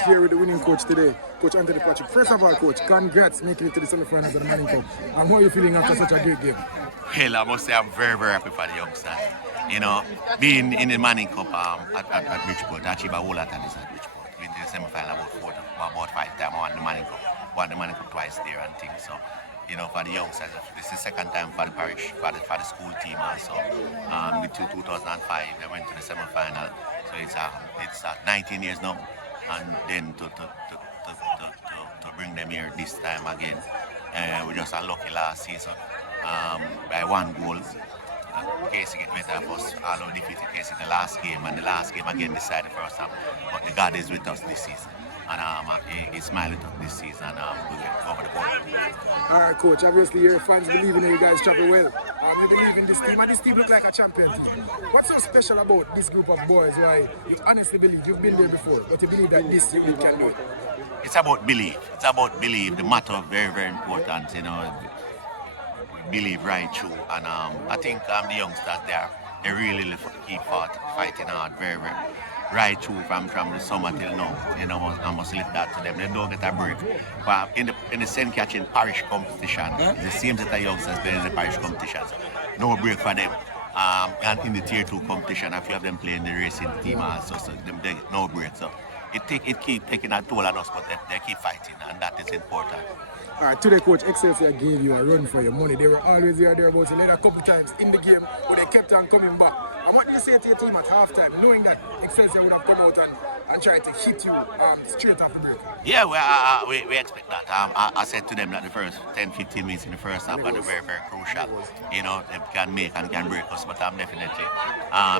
Here with the winning coach today, Coach Anthony Patrick. First of all, Coach, congrats making it to the semi-finals of the Manning Cup. And how are you feeling after such a great game? Hell, I must say I'm very, very happy for the youngsters. You know, being in the Manning Cup at Bridgeport, I achieved a whole lot of this at Bridgeport. Been to the semi-final about 5 times. I won the Manning Cup. Won the Manning Cup twice there and things. So, you know, for the youngsters, this is the second time for the parish, for the school team also. Between 2005, they went to the semi-final. So it's 19 years now, and then to bring them here this time again. We just unlucky last season by 1 goal. Casey get better for us, although defeated Casey in the last game, and the last game again decided the first time. But the God is with us this season, and he smiled with us this season, and we get over the board. All right, Coach, obviously your fans believe in you guys travel well. You believe in this team, and this team look like a champion team. What's so special about this group of boys? Why you honestly believe, you've been there before, but you believe that this unit can do it? It's about belief. It's about belief. The matter very, very important, you know. Believe right through, and I think the youngsters there, they really keep fighting hard, very, very right through from the summer till now. You know, I must leave that to them. They don't get a break. But in the same catching parish competition, the same that the youngsters play in the parish competitions. No break for them. And in the tier 2 competition, if you have them playing the racing team also, so they get no break. So it keep taking a toll on us, but they keep fighting, and that is important. All right, today, Coach, Excelsior gave you a run for your money. They were always here, thereabouts, a couple times in the game, but they kept on coming back. And what do you say to your team at halftime, knowing that Excelsior would have come out and tried to hit you straight off the break? Yeah, we expect that. I said to them that the first 10-15 minutes in the first half are very, very crucial. You know, they can make and can break us, but definitely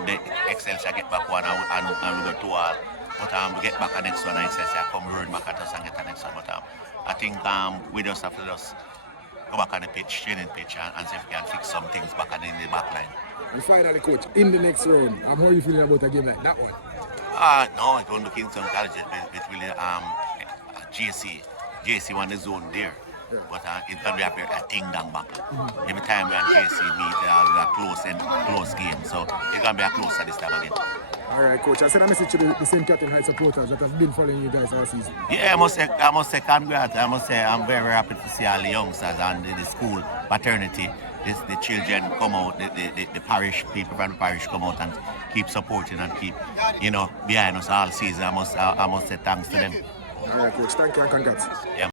the Excelsior get back one and we go 2-2. But we get back the next one, and Excelsior come run back at us and get the next one. But I think we just have to just go back on the pitch, training pitch, and see if we can fix some things back in the back line. And finally, Coach, in the next round, how are you feeling about a game like that one? No, it won't look into College. It really JC won the zone there. Yeah. But it's going to be a ding-dong battle. Every time we and JC meet, a close game. So it's going to be a closer this time again. All right, Coach. I send a message to the St. Catherine High supporters that have been following you guys all season. Yeah, I must say congrats. I must say I'm very, very happy to see all the youngsters and the school paternity. The children come out, the parish people from the parish come out and keep supporting and keep, you know, behind us all season. I must say thanks to them. All right, Coach. Thank you and congrats. Yeah.